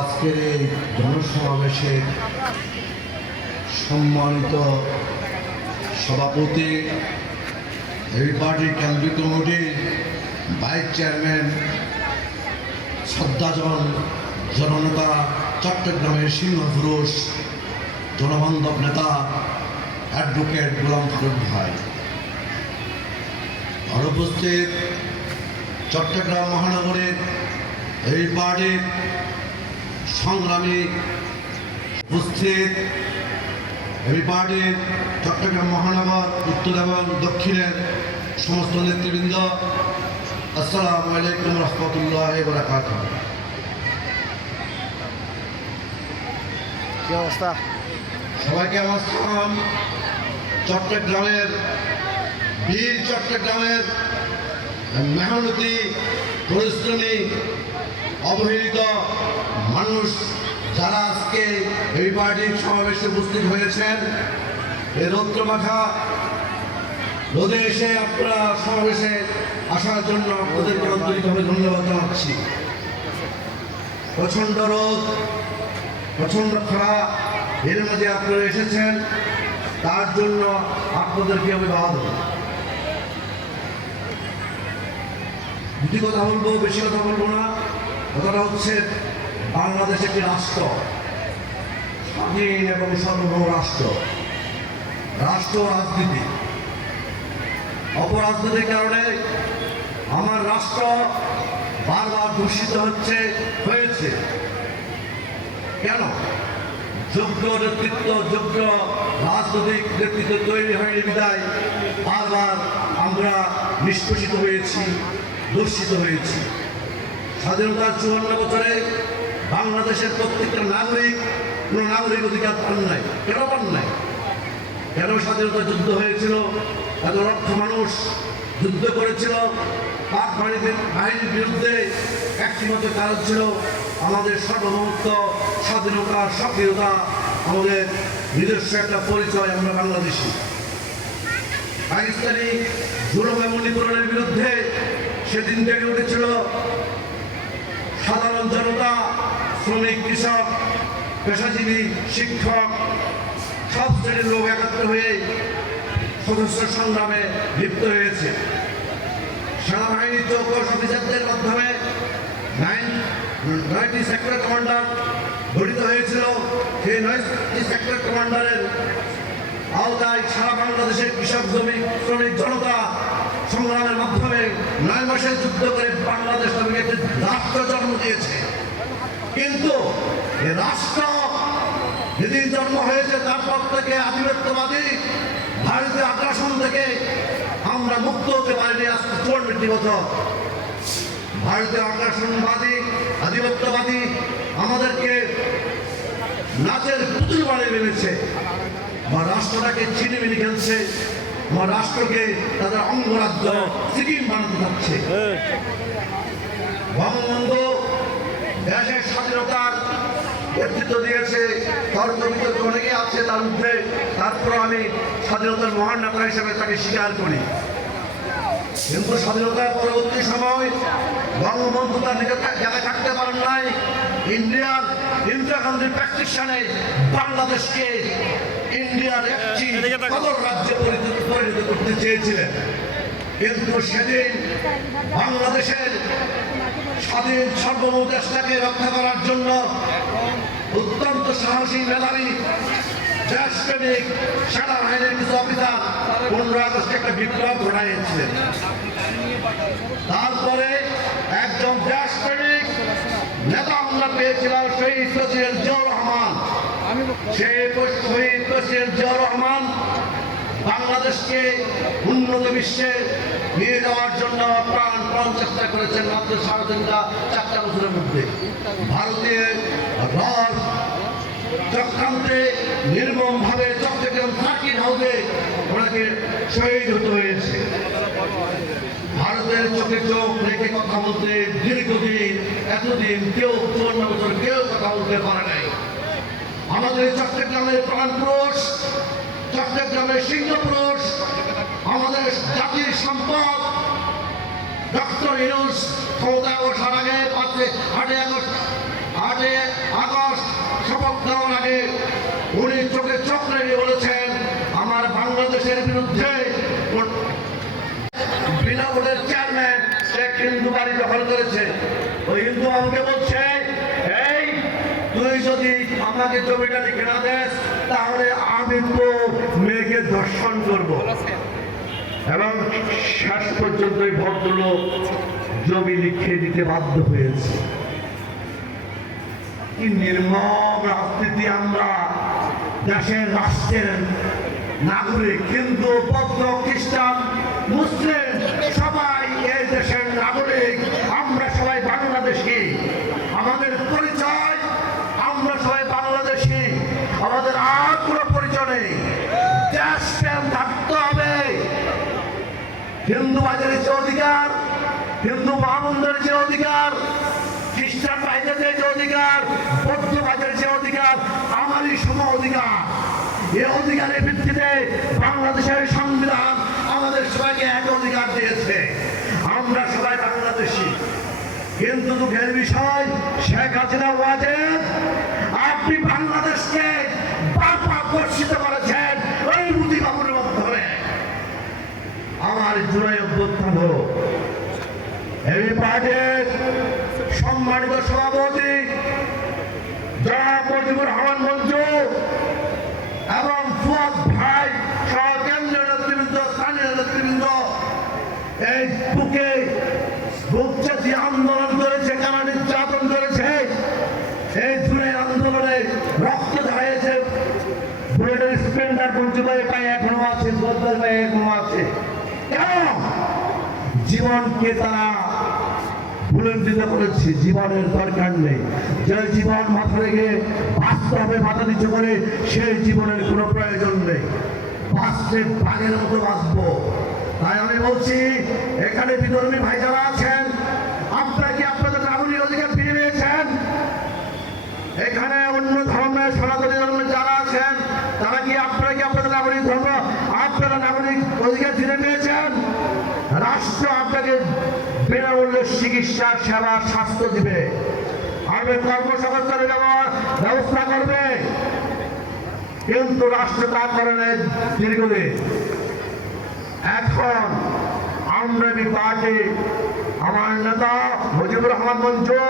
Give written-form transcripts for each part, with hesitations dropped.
আজকের এই জনসমাবেশে সম্মানিত সভাপতি, এই পার্টির কেন্দ্রীয় কমিটির ভাইস চেয়ারম্যান, শ্রদ্ধাজন জননেতা, চট্টগ্রামের সিংহপুরুষ, জনবান্ধব নেতা অ্যাডভোকেট গোলাম ফারুক ভাই, আর উপস্থিত চট্টগ্রাম মহানগরের এই পার্টির সংগ্রামী উপস্থিত এই পার্টির চট্টগ্রাম মহানগর উত্তর এবং দক্ষিণের সমস্ত নেতৃবৃন্দ, আসসালামু আলাইকুম রহমতুল্লাহ বারাকাতুহু। কি অবস্থা? সবাইকে আমার সালাম। চট্টগ্রামের বীর চট্টগ্রামের মেহনতি, পরিশ্রমী, অবহেলিত মানুষ যারা আজকে এই পার্টির সমাবেশে উপস্থিত হয়েছেন, এই রৌদ্রমাখা রোদে এসে আপনারা সমাবেশে আসার জন্য আপনাদেরকে আন্তরিকভাবে ধন্যবাদ জানাচ্ছি। প্রচণ্ড রোদ, প্রচণ্ড খরা, এর মধ্যে আপনারা এসেছেন, তার জন্য আপনাদেরকে অভিবাদন। দুটি কথা বলবো, বেশি কথা বলবো না। কথাটা হচ্ছে, বাংলাদেশ একটি রাষ্ট্র, স্বাধীন এবং সার্বভৌম রাষ্ট্র। রাষ্ট্র রাজনীতি, অপরাজনীতির কারণে আমার রাষ্ট্র বারবার দূষিত হয়েছে। কেন? যোগ্য নেতৃত্ব, যোগ্য রাজনৈতিক নেতৃত্ব তৈরি হয়নি বিদায় বারবার আমরা নিষ্পেষিত হয়েছি, দূষিত হয়েছি। স্বাধীনতার 54 বছরে বাংলাদেশের প্রত্যেকটা নাগরিক কোনো নাগরিক অধিকার পান নাই। কেন পান নাই? কেন? স্বাধীনতা যুদ্ধ হয়েছিল, এত লক্ষ মানুষ যুদ্ধ করেছিল পাক বাহিনীর বিরুদ্ধে। একটি মাত্র কারণ ছিল আমাদের সার্বভৌমত্ব, স্বাধীনতা, সক্রিয়তা, আমাদের নিজস্ব একটা পরিচয়। আমরা বাংলাদেশি। পাকিস্তানি জুলুম এবং নিপীড়নের বিরুদ্ধে সেদিন থেকে উঠেছিল সাধারণ জনতা, শ্রমিক, কৃষক, পেশাজীবী, শিক্ষক, সব শ্রেণীর লোক একত্র হয়ে সদস্য সংগ্রামে লিপ্ত হয়েছে। সেনাবাহিনী চৌকস অফিসারদের মাধ্যমে 9টি সেক্টর কমান্ডার গঠিত হয়েছিল। সেই 9টি সেক্টর কমান্ডারের আওতায় সারা বাংলাদেশের কৃষক, শ্রমিক জনতা সংগ্রামের মাধ্যমে 9 মাসের যুদ্ধ করে বাংলাদেশ নামে একটি রাষ্ট্র জন্ম দিয়েছে। কিন্তু এই রাষ্ট্র যেদিন জন্ম হয়েছে, তারপর থেকে আধিপত্যবাদী ভারতীয় আগ্রাসন থেকে আমরা মুক্ত হতে পারিনি। আজকে 54 বছর ভারতীয় আগ্রাসনবাদী, আধিপত্যবাদী আমাদেরকে নাচের পুতুল বানিয়ে ফেলেছে। আমার রাষ্ট্রটাকে ছিনিমিনি খেলছে, আমার রাষ্ট্রকে তাদের অঙ্গরাজ্য সিকিম বানাতে যাচ্ছে। বঙ্গবন্ধু দেশের স্বাধীনতার নেতৃত্ব দিয়েছে, তর্ক-বিতর্ক অনেকে আছে তার মধ্যে। তারপর আমি স্বাধীনতার মহান নেতা হিসেবে তাকে স্বীকার করি। কিন্তু স্বাধীনতার পরবর্তী সময় বঙ্গবন্ধু তার নিজের জায়গায় থাকতে পারেন নাই। ইন্ডিয়ার ইন্দিরা গান্ধীর প্রেসক্রিপশনে বাংলাদেশকে ইন্ডিয়ার একটি বদল রাজ্যে পরিণত করতে চেয়েছিলেন। কিন্তু সেদিন বাংলাদেশের স্বাধীন সার্বভৌম দেশটাকে রক্ষা করার জন্য অত্যন্ত সাহসী, মেধাবী, দেশপ্রেমিক সেনাবাহিনীর কিছু অফিসার 15 আগস্টে একটা বিপ্লব ঘটাইছিলেন। তারপরে একজন দেশপ্রেমিক নেতা আমরা পেয়েছিলাম, শহীদ প্রেসিডেন্ট জিয়াউর রহমান। সেই শহীদ প্রেসিডেন্ট জিয়াউর রহমান বাংলাদেশকে উন্নত বিশ্বে নিয়ে যাওয়ার জন্য প্রাণ চেষ্টা করেছেন। মাত্র 4.5 বছরের মধ্যে ভারতীয় চক্রান্তে নির্মমভাবে চট্টগ্রাম সার্কিট হাউসে ওনাকে শহীদ হতে হয়েছে। ভারতের চোখে চোখ রেখে কথা বলতে দীর্ঘদিন, এতদিন কেউ 54 বছর কেউ কথা বলতে পারে নাই। আমাদের চট্টগ্রামের প্রাণ পুরুষ, চট্টগ্রামের সিংহপুরুষ, আমাদের জাতির সম্পদ ডক্টর ইউনূস ক্ষমতায় ওঠার আগে 8 আগস্ট দেওয়ার আগে উনি চোখে চোখ রেখে বলেছেন আমার বাংলাদেশের বিরুদ্ধে বিনা ভোটের চেয়ারম্যান শেখ হিন্দু বাড়ি দখল করেছে। ওই হিন্দু আমাকে বলছে এই তুই যদি আমাকে জমিটা লিখে না দেস তাহলে আমি তো মেয়েকে দর্শন করব। এবং শেষ পর্যন্ত এই ভদ্রলোক জমি লিখে দিতে বাধ্য হয়েছে। কি নির্মম রাজনীতি! আমরা দেশের রাষ্ট্রের নাগরিক, হিন্দু বৌদ্ধ খ্রিস্টান মুসলিম সবাই এই দেশের নাগরিক। আমরা সবাই বাংলাদেশি, আমাদের পরিচয় আমরা সবাই বাংলাদেশি, আমাদের আর কোনো পরিচয় নেই। দেশ প্রেম থাকতে হবে। হিন্দু বাজারের যে অধিকার, হিন্দু মাহমুদের যে অধিকার, খ্রিস্টান ভাইদের যে অধিকার, বৌদ্ধ ভাইদের যে অধিকার, আমারই সম অধিকার। এই অধিকারের ভিত্তিতে বাংলাদেশের সংবিধান আমাদের সবাইকে এক অধিকার দিয়েছে। আমরা সবাই বাংলাদেশি। কিন্তু দুঃখের বিষয় শেখ হাসিনা ওয়াজেদ আপনি বাংলাদেশকে বারবার বর্ষিত করেছেন ওই মুজিবাবুর মাধ্যমে। আমার জুলাই অভ্যুত্থান হলো এই পার্টির সম্মানিত সভাপতি জনাব মুজিবুর রহমান মঞ্জু এবং ফুয়াদ ভাই সহ কেন্দ্রীয় নেতৃবৃন্দ, স্থানীয় নেতৃবৃন্দ এই বুকে বুকচাচি আন্দোলন করেছে, কারা নির্যাতন করেছে। এই জুলাই আন্দোলনে রক্ত ঝরাইছে। বুলেটের স্প্লেন্ডার মঞ্জুবাই পায়ে এখনো আছে, জোরদার পায়ে এখনো আছে। কেন? জীবনকে তারা ভুলঞ্চিত করেছে। জীবনের দরকার নেই। যে জীবন মাথা রেখে বাঁচতে হবে মাথা নিচু করে, সেই জীবনের কোনো প্রয়োজন নেই। বাঁচতে বাঘের মতো বাঁচবো। তাই আমি বলছি এখানে বিধর্মী ভাই যারা আছেন, আপনারা কি আপনাদের নাগরিক অধিকার ফিরে পেয়েছেন? এখানে অন্য ধর্মের সনাতনী ধর্মের যারা আছেন তারা কি আপনারা কি আপনাদের নাগরিক ধর্ম আপনারা নাগরিক অধিকার ফিরে পেয়েছেন? রাষ্ট্র আপনাকে বিনামূল্যে চিকিৎসা সেবা স্বাস্থ্য দিবে, আপনি কর্মসংস্থানের ব্যবস্থা করবে। কিন্তু রাষ্ট্র তা করে নেই দীর্ঘদিন। এখন আমরা পার্টি আমার নেতা মুজিবুর রহমান মঞ্জু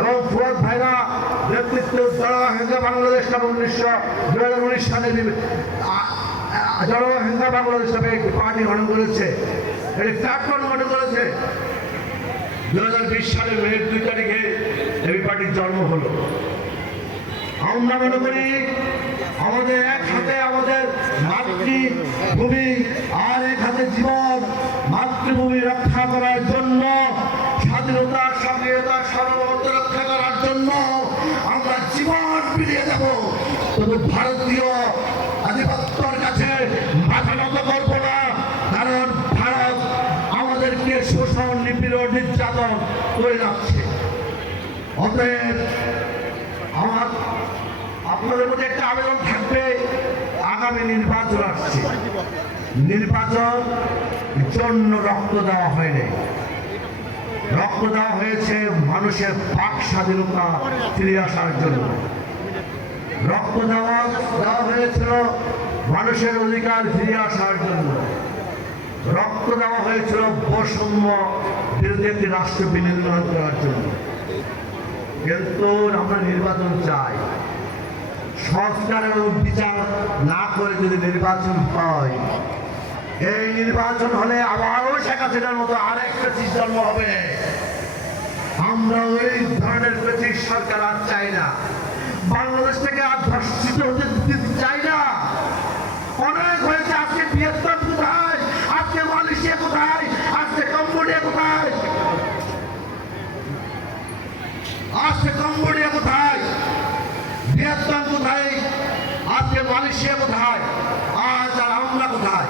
এবং ফুয়াদ ভাইরা নেতৃত্ব জনহিংসা বাংলাদেশ নামে 2019 সালে জনহিংসা বাংলাদেশ নামে একটি পার্টি গঠন করেছে, একটি প্ল্যাটফর্ম গঠন করেছে। 2020 সালের মেয়ের 2 তারিখে এই পার্টির জন্ম হলো। আমরা মনে করি আমাদের এক হাতে আমাদের মাতৃভূমি আর এক হাতে জীবন। মাতৃভূমি রক্ষা করার জন্য, স্বাধীনতা স্বাধীনতা সার্বভৌমত্ব রক্ষা করার জন্য আমরা জীবন ফিরিয়ে দেব। তবে ভারতীয় আধিপত্যের কাছে মাথা নত করব না, কারণ ভারত আমাদেরকে শোষণ নিপীড়ন নির্যাতন করে যাচ্ছে। অতএব আমার আপনাদের মধ্যে একটা আবেদন থাকবে, আগামী নির্বাচন আসছে। নির্বাচন জন্য রক্ত দেওয়া হয়নি, রক্ত দেওয়া হয়েছে মানুষের বাক স্বাধীনতা ফিরে আসার জন্য। রক্ত দেওয়া হয়েছিল মানুষের অধিকার ফিরে আসার জন্য। রক্ত দেওয়া হয়েছিল বৈষম্য বিরোধী একটি রাষ্ট্র বিনির্মাণ করার জন্য। কিন্তু আমরা নির্বাচন চাই। সংস্কার এবং বিচার না করে যদি নির্বাচন হয়, এই নির্বাচন হলে আবারও শেখ হাসিনার মতো আরেকটা জন্ম হবে। আমরা ওই ধরনের ব্রিটিশ সরকার আর চাই না। বাংলাদেশ থেকে আর ধর্ষিত হতে দিতে চাই না। অনেক হয়েছে। আজকে ভিয়েতনাম কোথায়? আজকে মালয়েশিয়া কোথায়? আজকে কম্বোডিয়া কোথায়? আজকে কম্বোডিয়া কোথায়? ভিয়েতনাম কোথায়? আজকে মালয়েশিয়া কোথায়? আজ আর আমরা কোথায়?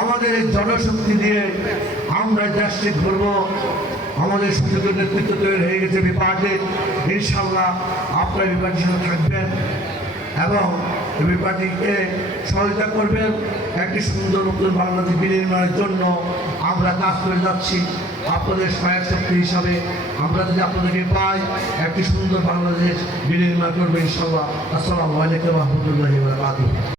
আমাদের এই জনশক্তি দিয়ে আমরা দেশকে ঘুরবো। আমাদের সুযোগের নেতৃত্ব তৈরি হয়ে গেছে বিপাকে। ইনশাল্লাহ আপনারা বিপাটির সাথে থাকবেন এবং বিপাটিকে সহযোগিতা করবেন। একটি সুন্দর নতুন বাংলাদেশ বিনির্মাণের জন্য আমরা কাজ করে যাচ্ছি। আপনাদের সহায়ক শক্তি হিসাবে আমরা যদি আপনাদেরকে পাই একটি সুন্দর বাংলাদেশ বিনির্মাণ করবো ইনশাআল্লাহ। আসসালামু আলাইকুম ওয়া রাহমাতুল্লাহি ওয়া বারাকাতুহু।